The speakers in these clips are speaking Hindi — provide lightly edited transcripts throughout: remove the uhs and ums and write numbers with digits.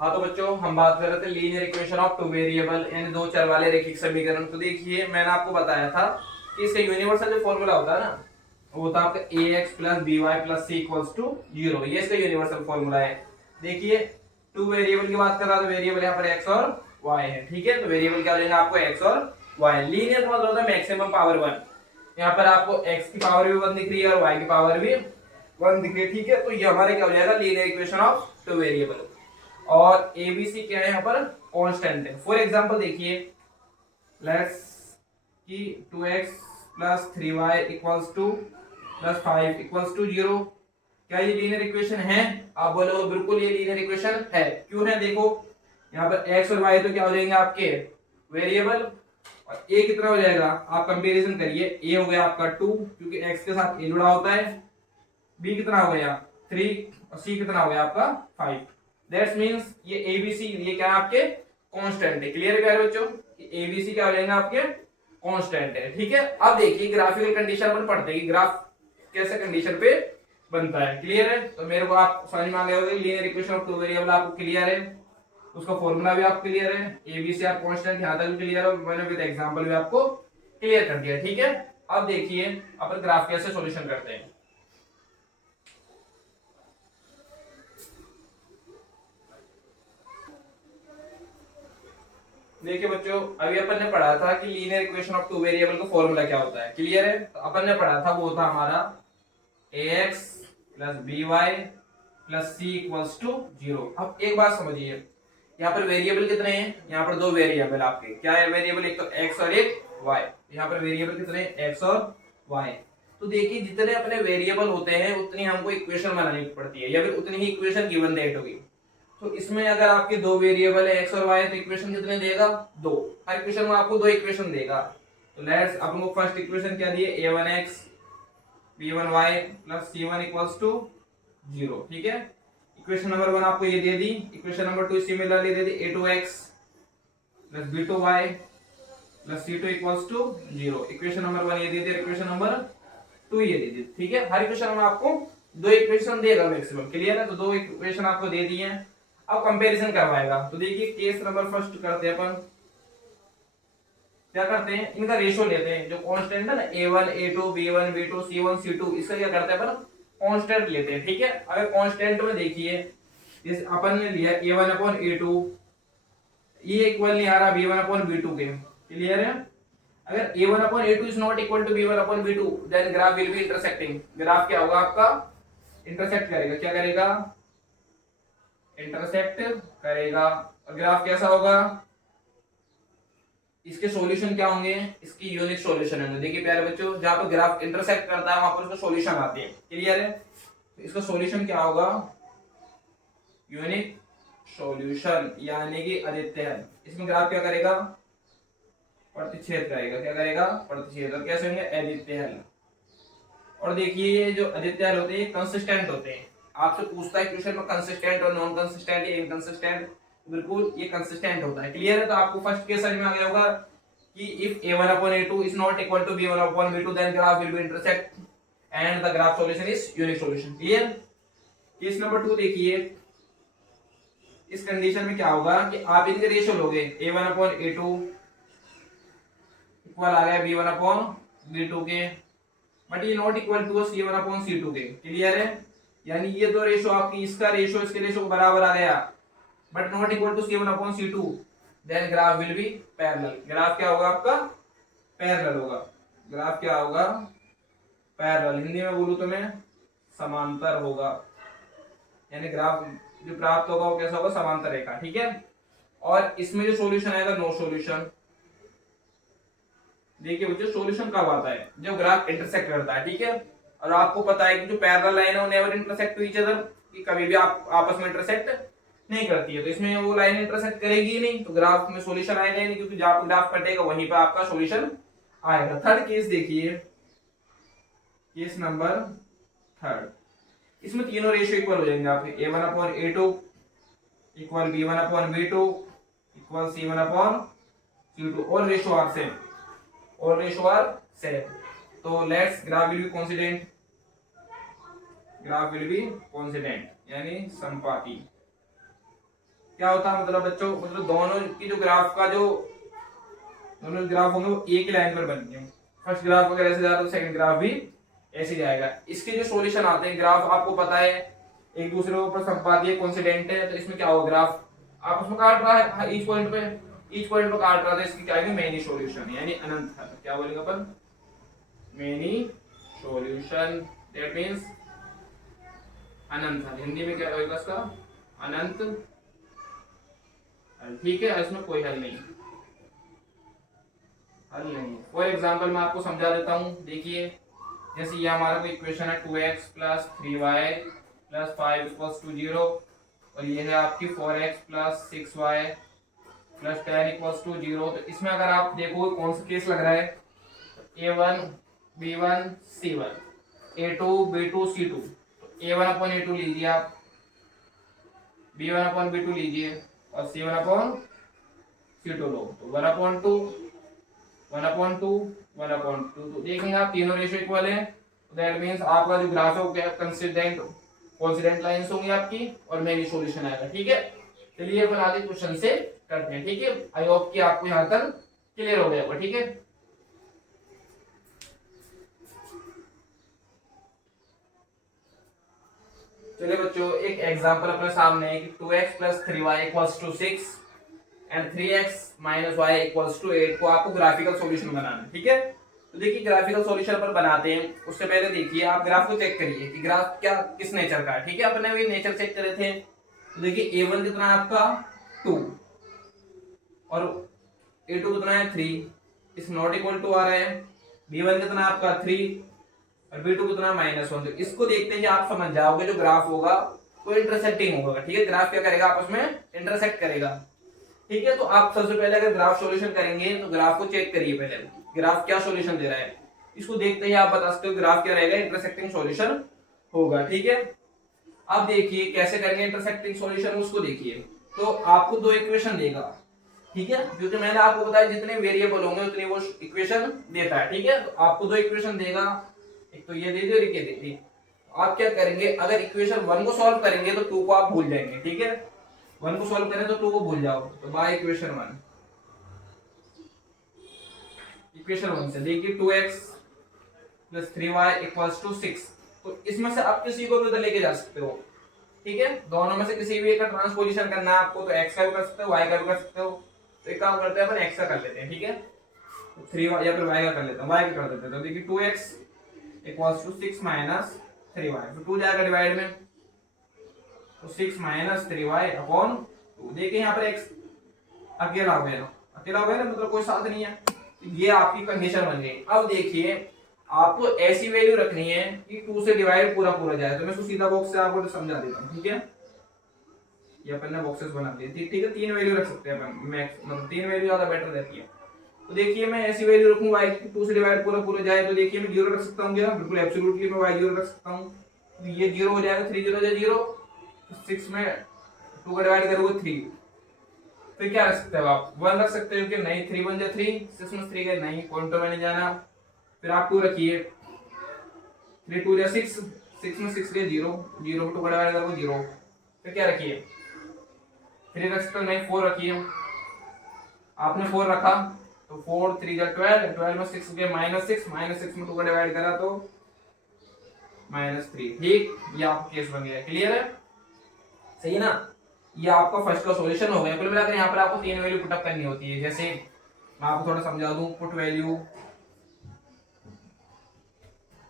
हाँ तो बच्चों हम बात कर रहे थे linear equation of two variable यानी दो चर वाले रैखिक समीकरण। तो देखिए मैंने आपको बताया था कि इसका यूनिवर्सल जो फॉर्मूला होता है ना वो होता है आपका A X plus B Y plus C equals to zero. ये इसका यूनिवर्सल फॉर्मूला है। देखिए टू वेरिएबल की बात कर रहा था, वेरिएबल यहाँ पर एक्स और वाई है। ठीक है, तो वेरिएबल क्या हो जाएगा आपको एक्स और वाई। लीनियर का मतलब होता है मैक्सिमम पावर वन। यहाँ पर आपको एक्स की पावर भी वन दिख रही है और वाई की पावर भी वन दिख रही है। ठीक है, तो ये हमारे क्या हो जाएगा linear equation of two variable. और एबीसी क्या है यहाँ पर कांस्टेंट है। फॉर एग्जांपल देखिए लेट्स कि 2x plus 3y equals to plus 5 equals to 0। क्या ये लीनियर इक्वेशन है? आप बोलोगे बिल्कुल ये लीनियर इक्वेशन है। क्यों है? देखो यहाँ पर x और y तो क्या हो जाएंगे आपके वेरिएबल, और a कितना हो जाएगा आप कंपैरिजन करिए। a हो गया आपका 2 क्योंकि x के साथ a जुड़ा होता है, b कितना हो गया 3 और c कितना हो गया आपका 5। दैट्स मींस ये एबीसी ये क्या है आपके कांस्टेंट है। क्लियर है प्यारे बच्चों? एबीसी क्या हो जाएगा आपके कांस्टेंट है। ठीक है, अब देखिए ग्राफिकल कंडीशन अपन पढ़ते हैं कि ग्राफ कैसे कंडीशन पे बनता है। क्लियर है? तो मेरे को आप समझ में आ गया होगा linear equation of two variable आपको क्लियर है, उसका फॉर्मूला भी आपको क्लियर है, एबीसी आप कांस्टेंट यहां तक भी क्लियर है, मैंने विद एग्जांपल भी आपको क्लियर कर दिया। ठीक है, अब देखिए अपन ग्राफ कैसे सॉल्यूशन करते हैं। देखिए बच्चों अभी अपन ने पढ़ा था कि linear equation of two variable का फॉर्मूला क्या होता है। क्लियर है? तो अपन ने पढ़ा था वो था हमारा ax plus B Y plus C equals to zero. अब एक बात समझिए, यहाँ पर वेरिएबल कितने हैं? यहाँ पर दो वेरिएबल आपके क्या है वेरिएबल, एक तो x और एक y। यहाँ पर वेरिएबल कितने हैं? x और y। तो देखिए जितने अपने वेरिएबल होते हैं उतनी हमको इक्वेशन बनानी पड़ती है या फिर उतनी ही इक्वेशन गिवन दैट होगी। तो इसमें अगर आपके दो वेरिएबल है एक्स और वाई तो इक्वेशन कितने देगा? दो। हर इक्वेशन में आपको दो इक्वेशन देगा। तो लेट्स अपन को फर्स्ट इक्वेशन क्या दिए? a1x b1y plus c1 equals to zero. ठीक है, इक्वेशन नंबर वन आपको ये दे दी। इक्वेशन नंबर टू सिमिलरली दे दी a2x plus b2y plus c2 equals to zero. Equation number one ये दे दी, इक्वेशन नंबर टू ये दे दी। ठीक है, हर इक्वेशन में आपको दो इक्वेशन देगा मैक्सिमम। क्लियर है? तो दो इक्वेशन आपको दे दी है, अब कंपैरिजन करवाएगा। तो देखिए केस नंबर फर्स्ट करते हैं अपन, क्या करते हैं इनका रेशियो लेते हैं जो कांस्टेंट है ना a1 a2 b1 b2 c1 c2, इसका क्या करते हैं अपन कांस्टेंट लेते हैं। ठीक है, अगर कांस्टेंट में देखिए जैसे अपन ने लिया a1 अपॉन a2, ये इक्वल नहीं आ रहा b1 अपॉन b2 के। क्लियर है? अगर a1 upon a2 is not equal to b1 upon b2 then graph will be intersecting. Graph क्या होगा आपका? इंटरसेक्ट करेगा। क्या करेगा? इंटरसेक्ट करेगा। और ग्राफ कैसा होगा? इसके सॉल्यूशन क्या होंगे? इसकी यूनिक सॉल्यूशन होंगे। देखिए प्यारे बच्चों जहां पर ग्राफ इंटरसेक्ट करता है वहां पर उसका सॉल्यूशन आते हैं। क्लियर है? तो इसका सॉल्यूशन क्या होगा? यूनिक सॉल्यूशन यानी कि अद्वितीय हल। इसमें ग्राफ क्या करेगा? प्रतिच्छेद करेगा। क्या करेगा? प्रतिच्छेद। और कैसे होंगे? अद्वितीय हल। और देखिए ये जो अद्वितीय हल होते हैं कंसिस्टेंट होते हैं। आपसे पूछता है क्वेश्चन में कंसिस्टेंट और नॉन कंसिस्टेंट या इनकंसिस्टेंट, बिल्कुल ये कंसिस्टेंट होता है। क्लियर है? तो आपको फर्स्ट केस समझ में आ गया होगा कि if a1 upon a2 is not equal to b1 upon b2 then graph will be intersect and the graph solution is unique solution। Clear? Case number 2 देखिए, इस कंडीशन में क्या होगा कि आप इनके रेशियो लोगे a1 upon a2 इक्वल आ गया b1 upon b2 के, बट ये not equal to c1 upon c2 के। क्लियर है? यानी ये दो रेशियो आपकी इसका रेशियो इसके रेशियो को बराबर आ गया but not equal to c1 upon c2 then graph will be parallel. Graph क्या होगा आपका? पैरेलल होगा। ग्राफ क्या होगा? पैरेलल। हिंदी में बोलूं तो मैं समांतर होगा। यानी ग्राफ जो प्राप्त होगा वो कैसा होगा? समांतर रेखा। ठीक है, और इसमें जो सॉल्यूशन आएगा नो सॉल्यूशन। देखिए बच्चों सॉल्यूशन कब आता है? जब ग्राफ इंटरसेक्ट करता है। ठीक है, और आपको पता है कि जो पैरेलल लाइन है वो never intersect to each other, कि कभी भी आप आपस में इंटरसेक्ट नहीं करती है। तो इसमें वो लाइन इंटरसेक्ट करेगी ही नहीं, तो ग्राफ में सॉल्यूशन आएगा ही नहीं, क्योंकि जहां पर ग्राफ कटेगा वहीं पर आपका सॉल्यूशन आएगा। थर्ड केस देखिए, केस नंबर थर्ड, इसमें तीनों रेशियो इक्वल हो जाएंगे आपके a1 upon a2 equal b1 upon b2 equal c1 upon c2। और रेशियो आर सेम, और रेशियो आर सेम। तो let's graph will B coincident. Graph will B coincident यानी संपाती। क्या होता है मतलब बच्चों, मतलब दोनों की जो ग्राफ का जो दोनों ग्राफ होंगे वो एक ही लाइन पर बनेंगे। फर्स्ट ग्राफ अगर ऐसे जा रहा है तो सेकंड ग्राफ भी ऐसे जाएगा। इसके जो सॉल्यूशन आते हैं, ग्राफ आपको पता है एक दूसरे के ऊपर संपातीय कोइंसिडेंट है, तो इसमें क्या होगा, ग्राफ आपस में काट रहा है ईच पॉइंट पे, ईच पॉइंट पे काट रहा था, इसकी क्या है मेनी सॉल्यूशन यानी अनंत हल। क्या बोलेंगे अपन, मेनी सॉल्यूशन, दैट मींस अनंत हल। हिंदी में क्या होगा इसका, अनंत हल। ठीक है, इसमें कोई हल नहीं, हल नहीं। फॉर एग्जांपल मैं आपको समझा देता हूं, देखिए जैसे ये हमारा कोई इक्वेशन है 2x plus 3y plus 5 equals to 0, और ये है आपकी 4x plus 6y plus 10 equals to 0। तो इसमें अगर आप देखो कौन सा केस लग रहा है, a1 b1 c1 a2 b2 c2, तो a1 अपन a2 लीजिए आप, b1 अपन b2 लीजिए और c1 अपन c2 लो, तो 1/2 1/2 1/2। तो देखेंगे आप तीनों रेशियो इक्वल है, दैट मींस आपका जो ग्राफ है वो क्या कंसिस्टेंट कोइंसिडेंट लाइंस होंगी आपकी और मेरी सॉल्यूशन आएगा। ठीक है, चलिए अपन आगे क्वेश्चन से करते हैं। ठीक है, आई होप कि आपको यहां तक क्लियर हो गया होगा। ठीक है, चलिए बच्चों एक एग्जांपल अपने सामने है कि 2x plus 3y equals to 6 and 3x minus y equals to 8 को आपको ग्राफिकल सॉल्यूशन बनाना है। ठीक है, तो देखिए ग्राफिकल सॉल्यूशन पर बनाते हैं उससे पहले देखिए आप ग्राफ को चेक करिए कि ग्राफ क्या किस नेचर का है। ठीक है, अपने भी नेचर चेक करे थे, तो देखिए a1 कितना है आपका 2 और a2 कितना है 3, इस नॉट इक्वल टू आ रहा है। b1 कितना है आपका 3 और b2 कितना -1। तो इसको देखते ही आप समझ जाओगे जो ग्राफ होगा वो इंटरसेक्टिंग होगा। ठीक है, ग्राफ क्या करेगा, आपस में इंटरसेक्ट करेगा। ठीक है, तो आप सबसे पहले अगर ग्राफ सॉल्यूशन करेंगे तो ग्राफ को चेक करिए पहले, ग्राफ क्या सॉल्यूशन दे रहा है, इसको देखते ही आप बता सकते हो ग्राफ क्या रहेगा, इंटरसेक्टिंग सॉल्यूशन होगा। ठीक है, अब देखिए कैसे करेंगे इंटरसेक्टिंग सॉल्यूशन, उसको देखिए। तो आपको दो इक्वेशन देगा, ठीक है, क्योंकि मैंने आपको बताया जितने वेरिएबल होंगे उतनी वो इक्वेशन देता है। ठीक है, तो आपको दो इक्वेशन देगा, एक तो ये दे दी और एक ये दे दी। आप क्या करेंगे, अगर इक्वेशन 1 को सॉल्व करेंगे तो 2 को आप भूल जाएंगे। ठीक है, 1 को सॉल्व करें तो 2 को भूल जाओ, तो बाय इक्वेशन 1, इक्वेशन 1 से देखिए 2x plus 3y equals to 6, तो इसमें से आप किसी को भी उधर लेके जा सकते हो। ठीक है, दोनों में से किसी भी एक का ट्रांसपोजिशन करना है आपको, तो x का भी कर सकते हो, y का भी कर सकते हो। तो एक काम करते हैं अपन x का कर लेते हैं। ठीक है, तो 3y या फिर y का कर लेते हैं, y का कर देते हैं। तो देखिए 2x equals to 6 minus 3y, तो 2 जाएगा डिवाइड में, तो 6 माइनस 3y अपॉन 2। देखिए यहाँ पर x अकेला हो गया, अकेला हो गया ना, मतलब कोई साथ नहीं है, ये आपकी कंडीशन बन गई। अब देखिए आपको ऐसी वैल्यू रखनी है कि 2 से डिवाइड पूरा पूरा जाए, तो मैं इसको सीधा बॉक्स से आपको समझा देता हूँ। ठीक है, ये अपन ने बॉक्सेस बना दिए। ठीक है, 3 वैल्यू रख सकते हैं अपन, मैक्स मतलब 3 वैल्यू ज्यादा बेटर रहती है। तो देखिए मैं ऐसी वैल्यू रखूंगा y की 2 से डिवाइड पूरा पूरा जाए, तो देखिए मैं 0 रख सकता हूँ क्या, बिल्कुल एब्सोल्युटली मैं y 0 रख सकता हूँ, तो ये 0 हो जाएगा, 3 0 जाए 0, 6 में 2 का डिवाइड करोगे 3, फिर क्या रख सकते हो आप, 1 रख सकते हो कि नहीं, 3 1 जा 3, 6 में 3 गए नहीं, पॉइंट में नहीं जाना, फिर आप 2 रखिए, 3 2 जा 6, 6 में 6 गए 0, 0 2 का डिवाइड करोगे 0, फिर क्या रखिए 3 रख सकते हो नहीं, 4 रखिए, आपने 4 रखा तो 4 3 जा 12, 12 में 6 गए -6, -6 में 2 का डिवाइड करा तो -3। ठीक, ये आपका केस बन गया, क्लियर है, सही है ना। ये आपका फर्स्ट का सॉल्यूशन हो गया। कुल मिलाकर यहाँ पर आपको 3 वैल्यू पुटअप करनी होती है। जैसे मैं आपको थोड़ा समझा दूं, put value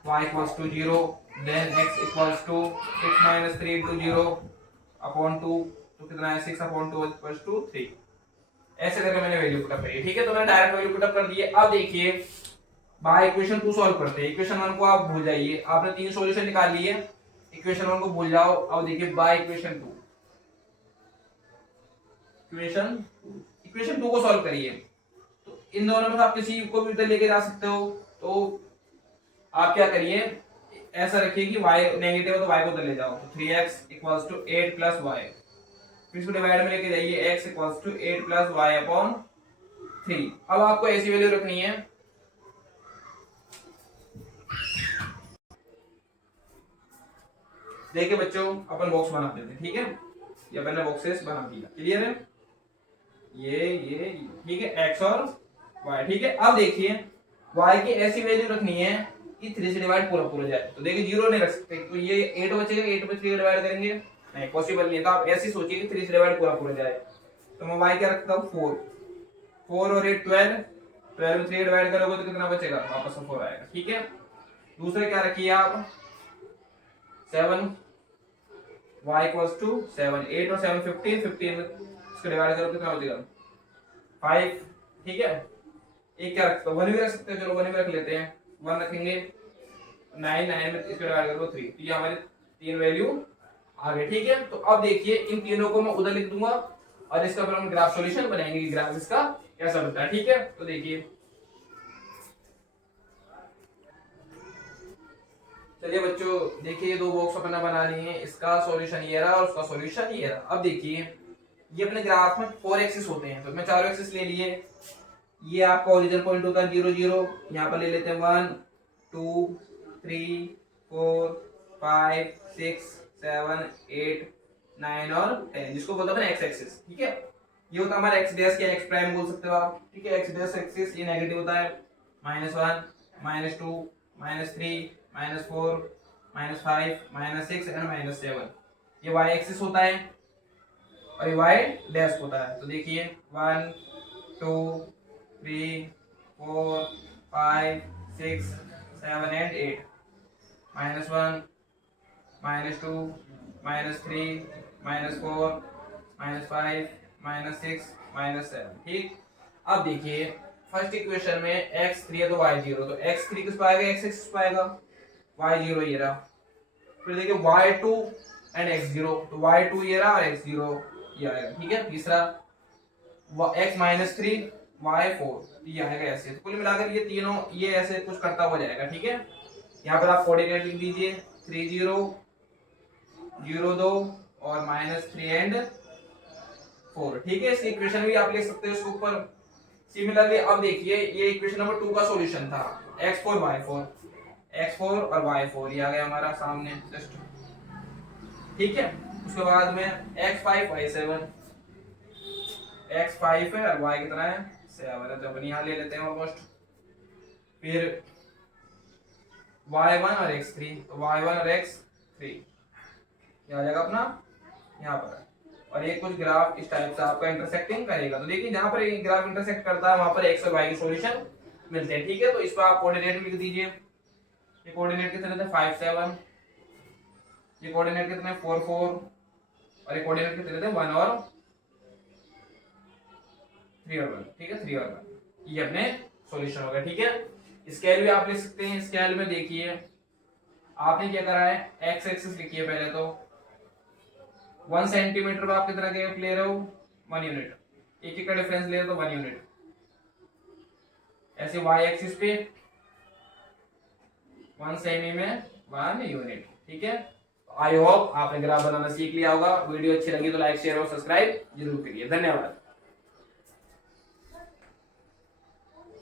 y equals to 0, then x equals to 6 minus 3 into 0 upon 2, तो कितना है 6 अपॉन 2 इक्वल्स टू 3। ऐसे करके मैंने वैल्यू पुटअप करी। ठीक है, तो मैंने डायरेक्ट वैल्यू पुटअप कर दी है। अब देखिए बाय इक्वेशन 2 सॉल्व करते हैं। इक्वेशन 1 को आप भूल जाइए, आपने 3 सॉल्यूशन निकाल लिए, इक्वेशन 1 को भूल जाओ। अब देखिए बाय इक्वेशन 2, इक्वेशन 2 को सॉल्व करिए। तो इन दोनों में से आप किसी को भी उधर लेके जा सकते हो। तो आप क्या करिए, ऐसा रखिए कि y नेगेटिव है तो y को उधर ले जाओ, तो 3x equals to 8 plus y, फिर इसको डिवाइड में लेके जाइए, x equals to 8 plus y upon 3। अब आपको ऐसी वैल्यू रखनी है, देखिए बच्चों अपन बॉक्स बना देते हैं। ठीक है, ये मैंने बॉक्सेस बना दिया, क्लियर है? ये ठीक है, एक्स और वाई, ठीक है। अब देखिए वाई की ऐसी वैल्यू रखनी है कि 3 से डिवाइड पूरा पूरा जाए। तो देखिए 0 नहीं रख सकते, तो ये 8 बचेगा, 8 में 3 डिवाइड करेंगे नहीं, पॉसिबल नहीं है। तो आप ऐसे सोचिए कि 3 से डिवाइड पूरा पूरा जाए। तो मैं वाई क्या रखता हूँ 4, 4 और 8 12, 12 में 3 डिवाइड करोगे तो कितना बचेगा, वापस 4 आएगा, ठीक है। दूसरे क्या रखिए आप 7, y इक्वल्स टू 7, 8 और 7 15, 15 इसको डिवाइड करो कितना बचेगा 5, ठीक है। एक क्या रखते हो 1 भी रख सकते हो, चलो 1 भी रख लेते हैं, 1 रखेंगे 9, 9 में इसको डिवाइड करो 3, तो ये हमारे तीन वैल्यू आ गए, ठीक है। तो अब देखिए इन तीनों को मैं उधर लिख दूंगा और इसका फिर हम ग्राफ सॉल्यूशन बनाएंगे कि ग्राफ इसका कैसा बनता है, ठीक है। तो देखिए चलिए बच्चों, देखिए ये दो बॉक्स अपना बना लिए हैं, इसका सॉल्यूशन ये रहा और उसका सॉल्यूशन ये रहा। अब देखिए ये अपने ग्राफ में 4 एक्सिस होते हैं, तो मैं चारों एक्सिस ले लिए। ये आपका ओरिजिन पॉइंट होता है 0 0, यहाँ पर ले लेते हैं 1 2 3 4 5 6 7 8 9 और 10, जिसको बोलते हैं एक्स एक्सिस, ठीक है। ये होता है हमारा एक्स डैश या एक्स प्राइम बोल सकते हो आप, ठीक है। एक्स डैश एक्सिस ये नेगेटिव होता है, -1 -2 -3 -4 -5 -6 एंड -7। ये y एक्सिस होता है और ये y डैश होता है। तो देखिए 1 2 3 4 5 6 7 एंड 8, -1 -2 -3 -4 -5 -6 -7, ठीक। अब देखिए फर्स्ट इक्वेशन में x3 है तो y0, तो x3 किस पाएगा, x एक्सिस पाएगा, y0 ये रहा। फिर देखिए y2 एंड x0, तो y2 ये रहा और x0 ये आएगा, ठीक है। तीसरा x-3 y4 ये आएगा ऐसे। तो कुल मिलाकर ये तीनों ये ऐसे कुछ करता हुआ जाएगा, ठीक है। यहाँ पर आप कोऑर्डिनेट लिख दीजिए 3 0 0 2 और -3 एंड 4, ठीक है। इस इक्वेशन भी आप लिख सकते हो इसके ऊपर। सिमिलरली अब देखिए ये इक्वेशन नंबर 2 का सॉल्यूशन था, x4 y4, x4 और y4 ये आ गया हमारा सामने जस्ट, ठीक है। उसके बाद में x5 y7, x5 है और y कितना है 7 है, तो अपन यहाँ ले लेते हैं ऑलमोस्ट। फिर y1 और x3, तो y1 और x3 ये आ जाएगा अपना यहाँ पर। और ये कुछ ग्राफ इस टाइप से आपका इंटरसेक्टिंग करेगा। तो देखिए जहां पर ये ग्राफ इंटरसेक्ट करता है वहां पर x और y की सॉल्यूशन मिलते हैं, ठीक है। तो इस पर आप कोऑर्डिनेट लिख दीजिए। ये कोऑर्डिनेट कितने थे 5 7, ये कोऑर्डिनेट कितने 4 4 और ये कोऑर्डिनेट कितने थे 1 और 3 और 1, ठीक है। 3 और 1 ये अपने सॉल्यूशन हो गए, ठीक है। स्केल भी आप लिख सकते हैं। स्केल में देखिए आपने क्या करा है, x एक्सिस लिखिए पहले तो 1 सेंटीमीटर में आप कितना गैप ले रहे हो 1 यूनिट, एक एक का डिफरेंस ले रहे हो तो 1 यूनिट। ऐसे y एक्सिस पे 1 सेमी में 1 यूनिट, ठीक है। आई होप आपने ग्राफ बनाना सीख लिया होगा। वीडियो अच्छी लगी तो लाइक शेयर और सब्सक्राइब जरूर करिए। धन्यवाद।